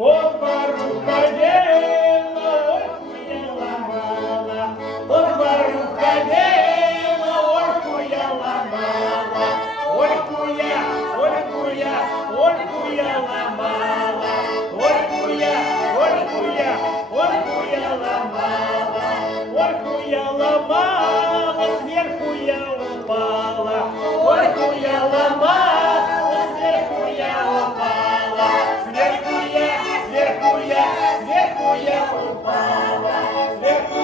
по двору ходила, ой, хуя ломала, по двору ходила, ой, хуя ломала, ой, хуя, ой, хуя, ой, хуя ломала, ой, хуя, ой, хуя, ой, хуя ломала, ой, хуя ломала, сверху я упала, ой, хуя ломала, сверху я упала, сверху я упала, сверху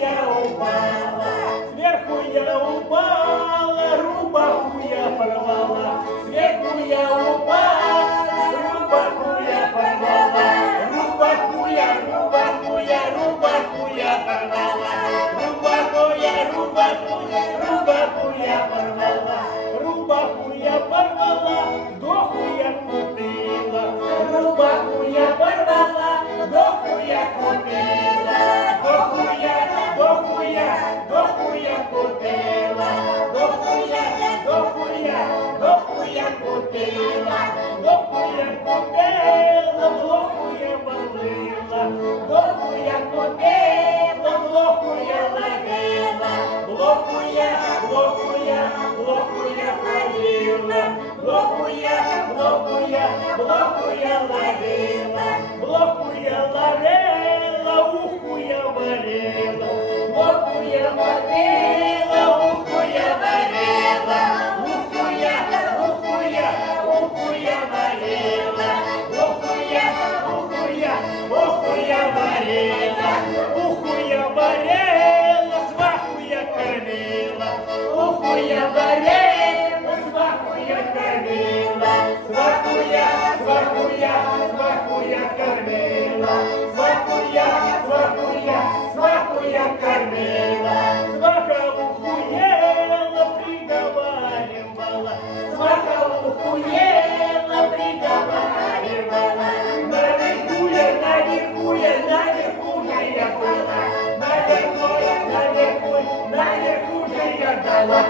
я упала, сверху я упала, рубаху я порвала, сверху я упала, рубаху я порвала, рубаху я порвала, рубаху я порвала, рубаху я порвала, доху я купила, рубаху я порвала, доху я купила, доху я купила, доху я купила, доху я купила, блоху я валила, доху я купила, блоху я ловила, блоху я ловила, блоху я ловила, блоху я ловила, уху я варила, блоху я варила, уху я варила, уху я варила, уху я варила, уху я варила, сваху я кормила, уху я варила, сваху я кормила, сваху я кормила, сваху я кормила, сваха уху ела, приговаривала, сваха уху ела, приговаривала, наверху я была, наверху я дала.